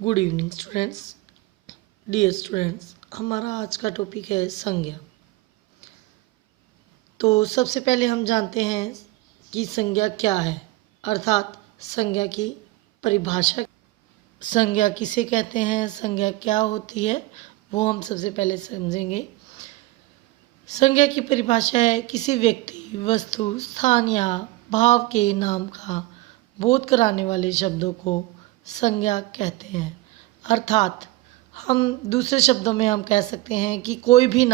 Good evening students. Dear students, हमारा आज का टॉपिक है संज्ञा। तो सबसे पहले हम जानते हैं कि संज्ञा क्या है, अर्थात संज्ञा की परिभाषा। संज्ञा किसे कहते हैं, संज्ञा क्या होती है, वो हम सबसे पहले समझेंगे। संज्ञा की परिभाषा है किसी व्यक्ति, वस्तु, स्थान या भाव के नाम का बोध कराने वाले शब्दों को संज्ञा कहते हैं। अर्थात हम दूसरे शब्दों में हम कह सकते हैं कि कोई भी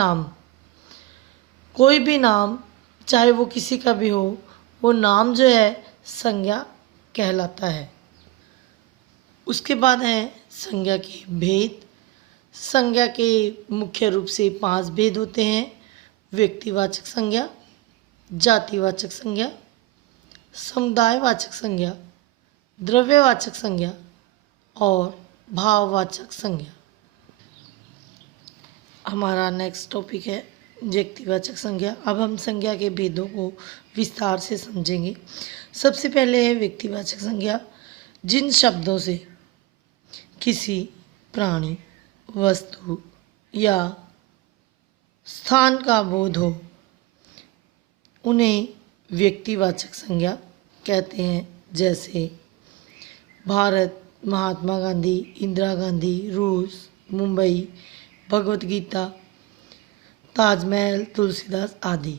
नाम चाहे वो किसी का भी हो, वो नाम जो है संज्ञा कहलाता है। उसके बाद है संज्ञा के भेद। संज्ञा के मुख्य रूप से 5 भेद होते हैं: व्यक्तिवाचक संज्ञा, जातिवाचक संज्ञा, समुदायवाचक संज्ञा, द्रव्यवाचक संज्ञा और भाववाचक संज्ञा। हमारा नेक्स्ट टॉपिक है व्यक्तिवाचक संज्ञा। अब हम संज्ञा के भेदों को विस्तार से समझेंगे। सबसे पहले है व्यक्तिवाचक संज्ञा। जिन शब्दों से किसी प्राणी, वस्तु या स्थान का बोध हो, उन्हें व्यक्तिवाचक संज्ञा कहते हैं। जैसे भारत, महात्मा गांधी, इंदिरा गांधी, रूस, मुंबई, भगवत गीता, ताजमहल, तुलसीदास आदि।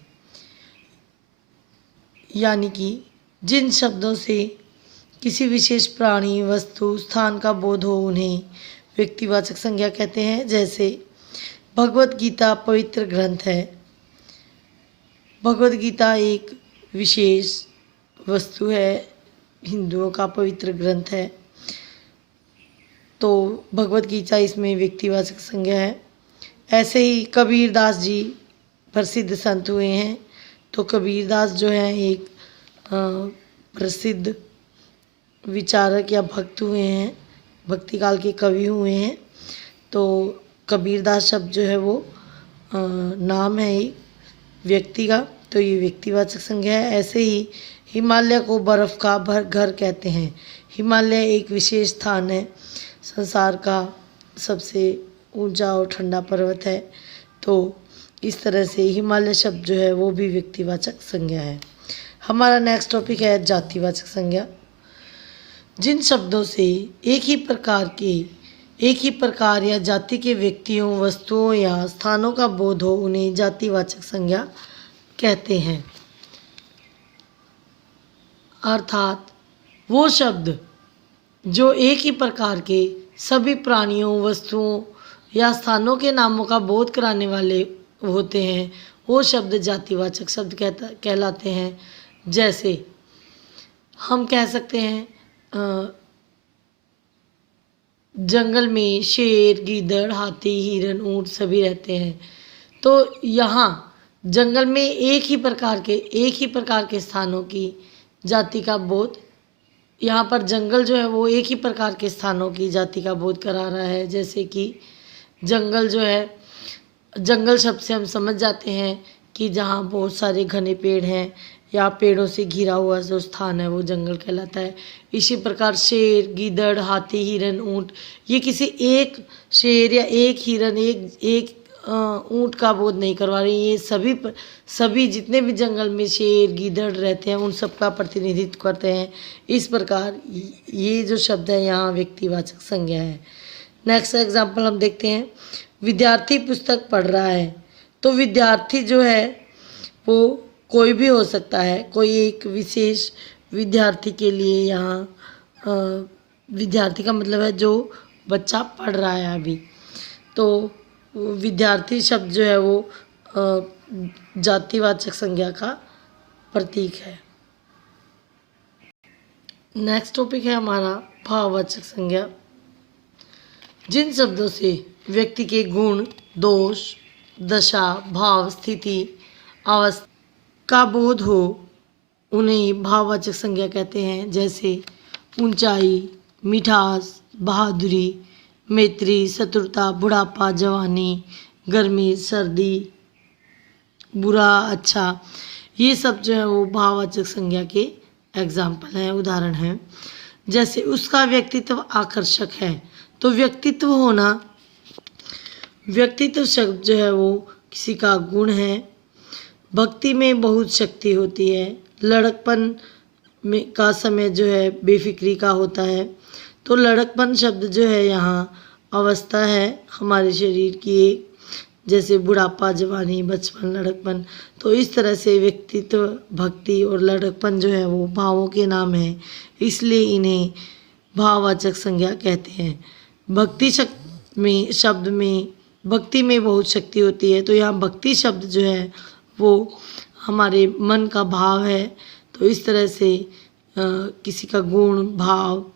यानी कि जिन शब्दों से किसी विशेष प्राणी, वस्तु, स्थान का बोध हो, उन्हें व्यक्तिवाचक संज्ञा कहते हैं। जैसे भगवत गीता पवित्र ग्रंथ है। भगवत गीता एक विशेष वस्तु है, हिंदुओं का पवित्र ग्रंथ है, तो भगवत गीता इसमें व्यक्तिवाचक संज्ञा है। ऐसे ही कबीरदास जी प्रसिद्ध संत हुए हैं, तो कबीरदास जो है एक प्रसिद्ध विचारक या भक्त हुए हैं, भक्ति काल के कवि हुए हैं। तो कबीरदास शब्द जो है वो नाम है एक व्यक्ति का, तो ये व्यक्तिवाचक संज्ञा है। ऐसे ही हिमालय को बर्फ़ का घर कहते हैं। हिमालय एक विशेष स्थान है, संसार का सबसे ऊंचा और ठंडा पर्वत है, तो इस तरह से हिमालय शब्द जो है वो भी व्यक्तिवाचक संज्ञा है। हमारा नेक्स्ट टॉपिक है जातिवाचक संज्ञा। जिन शब्दों से एक ही प्रकार या जाति के व्यक्तियों, वस्तुओं या स्थानों का बोध हो, उन्हें जातिवाचक संज्ञा कहते हैं। अर्थात वो शब्द जो एक ही प्रकार के सभी प्राणियों, वस्तुओं या स्थानों के नामों का बोध कराने वाले होते हैं, वो शब्द जातिवाचक शब्द कहलाते हैं। जैसे हम कह सकते हैं जंगल में शेर, गीदड़, हाथी, हिरन, ऊंट सभी रहते हैं। तो यहाँ जंगल में एक ही प्रकार के स्थानों की जाति का बोध, यहाँ पर जंगल जो है वो एक ही प्रकार के स्थानों की जाति का बोध करा रहा है। जैसे कि जंगल जो है, जंगल शब्द से हम समझ जाते हैं कि जहाँ बहुत सारे घने पेड़ हैं या पेड़ों से घिरा हुआ जो स्थान है वो जंगल कहलाता है। इसी प्रकार शेर, गीदड़, हाथी, हिरन, ऊंट, ये किसी एक शेर या एक हिरन, एक ऊंट का बोध नहीं करवा रही। ये सभी जितने भी जंगल में शेर, गीदड़ रहते हैं, उन सब का प्रतिनिधित्व करते हैं। इस प्रकार ये जो शब्द है यहाँ व्यक्तिवाचक संज्ञा है। नेक्स्ट एग्जाम्पल हम देखते हैं। विद्यार्थी पुस्तक पढ़ रहा है, तो विद्यार्थी जो है वो कोई भी हो सकता है। कोई एक विशेष विद्यार्थी के लिए यहाँ विद्यार्थी का मतलब है जो बच्चा पढ़ रहा है अभी, तो विद्यार्थी शब्द जो है वो जातिवाचक संज्ञा का प्रतीक है। नेक्स्ट टॉपिक है हमारा भाववाचक संज्ञा। जिन शब्दों से व्यक्ति के गुण, दोष, दशा, भाव, स्थिति, अवस्था का बोध हो, उन्हें भाववाचक संज्ञा कहते हैं। जैसे ऊंचाई, मिठास, बहादुरी, मैत्री, शत्रुता, बुढ़ापा, जवानी, गर्मी, सर्दी, बुरा, अच्छा, ये सब जो है वो भाववाचक संज्ञा के एग्जाम्पल हैं, उदाहरण हैं। जैसे उसका व्यक्तित्व आकर्षक है। तो व्यक्तित्व होना, व्यक्तित्व शब्द जो है वो किसी का गुण है। भक्ति में बहुत शक्ति होती है। लड़कपन में का समय जो है बेफिक्री का होता है। तो लड़कपन शब्द जो है यहाँ अवस्था है हमारे शरीर की एक, जैसे बुढ़ापा, जवानी, बचपन, लड़कपन। तो इस तरह से व्यक्तित्व, भक्ति और लड़कपन जो है वो भावों के नाम हैं, इसलिए इन्हें भाववाचक संज्ञा कहते हैं। भक्ति शब्द में भक्ति में बहुत शक्ति होती है। तो यहाँ भक्ति शब्द जो है वो हमारे मन का भाव है। तो इस तरह से किसी का गुण, भाव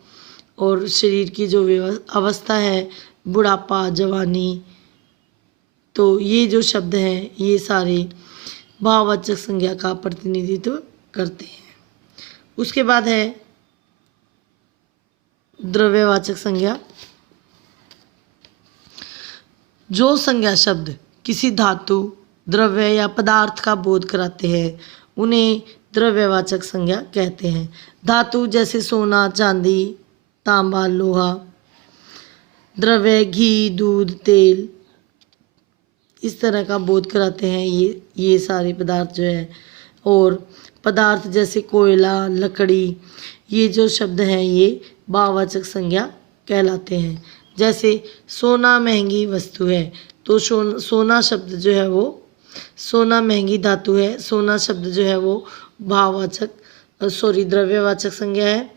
और शरीर की जो अवस्था है, बुढ़ापा, जवानी, तो ये जो शब्द हैं ये सारे भाववाचक संज्ञा का प्रतिनिधित्व करते हैं। उसके बाद है द्रव्यवाचक संज्ञा। जो संज्ञा शब्द किसी धातु, द्रव्य या पदार्थ का बोध कराते हैं उन्हें द्रव्यवाचक संज्ञा कहते हैं। धातु जैसे सोना, चांदी, तांबा, लोहा। द्रव्य घी, दूध, तेल, इस तरह का बोध कराते हैं ये सारे पदार्थ जो है। और पदार्थ जैसे कोयला, लकड़ी, ये जो शब्द हैं ये भाववाचक संज्ञा कहलाते हैं। जैसे सोना महंगी वस्तु है, तो सोना शब्द जो है वो, सोना महंगी धातु है, सोना शब्द जो है वो द्रव्यवाचक संज्ञा है।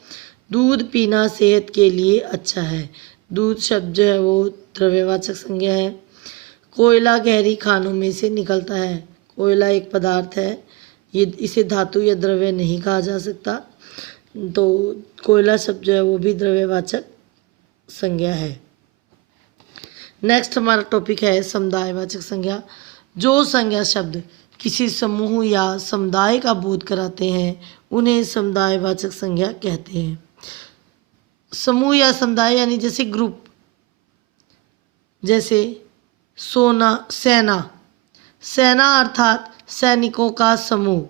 दूध पीना सेहत के लिए अच्छा है, दूध शब्द जो है वो द्रव्यवाचक संज्ञा है। कोयला गहरी खानों में से निकलता है, कोयला एक पदार्थ है, इसे धातु या द्रव्य नहीं कहा जा सकता। तो कोयला शब्द जो है वो भी द्रव्यवाचक संज्ञा है। नेक्स्ट हमारा टॉपिक है समुदायवाचक संज्ञा। जो संज्ञा शब्द किसी समूह या समुदाय का बोध कराते हैं उन्हें समुदायवाचक संज्ञा कहते हैं। समूह या समुदाय यानी जैसे ग्रुप, जैसे सेना, सेना अर्थात सैनिकों का समूह।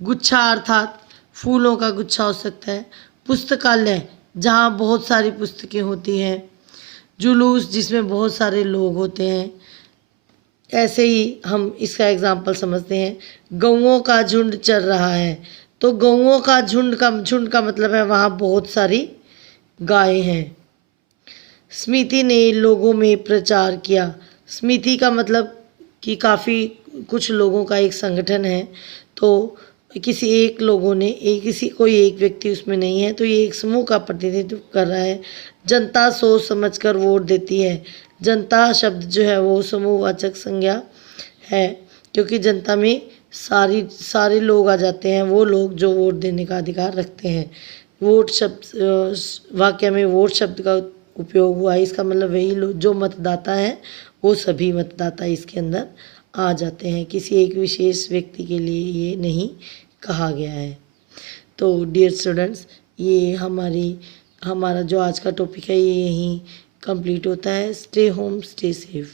गुच्छा अर्थात फूलों का गुच्छा हो सकता है। पुस्तकालय जहाँ बहुत सारी पुस्तकें होती हैं। जुलूस जिसमें बहुत सारे लोग होते हैं। ऐसे ही हम इसका एग्जाम्पल समझते हैं, गौओं का झुंड चल रहा है, तो गौओं का झुंड का मतलब है वहाँ बहुत सारी गायें हैं। समिति ने लोगों में प्रचार किया, समिति का मतलब कि काफ़ी कुछ लोगों का एक संगठन है। तो किसी एक लोगों ने कोई एक व्यक्ति उसमें नहीं है, तो ये एक समूह का प्रतिनिधित्व कर रहा है। जनता सोच समझकर वोट देती है। जनता शब्द जो है वो समूहवाचक संज्ञा है, क्योंकि जनता में सारे लोग आ जाते हैं, वो लोग जो वोट देने का अधिकार रखते हैं। वोट शब्द वाक्य में वोट शब्द का उपयोग हुआ है, इसका मतलब वही लोग जो मतदाता हैं वो सभी मतदाता इसके अंदर आ जाते हैं, किसी एक विशेष व्यक्ति के लिए ये नहीं कहा गया है। तो डियर स्टूडेंट्स, ये हमारा जो आज का टॉपिक है ये यहीं कंप्लीट होता है। Stay home, stay safe.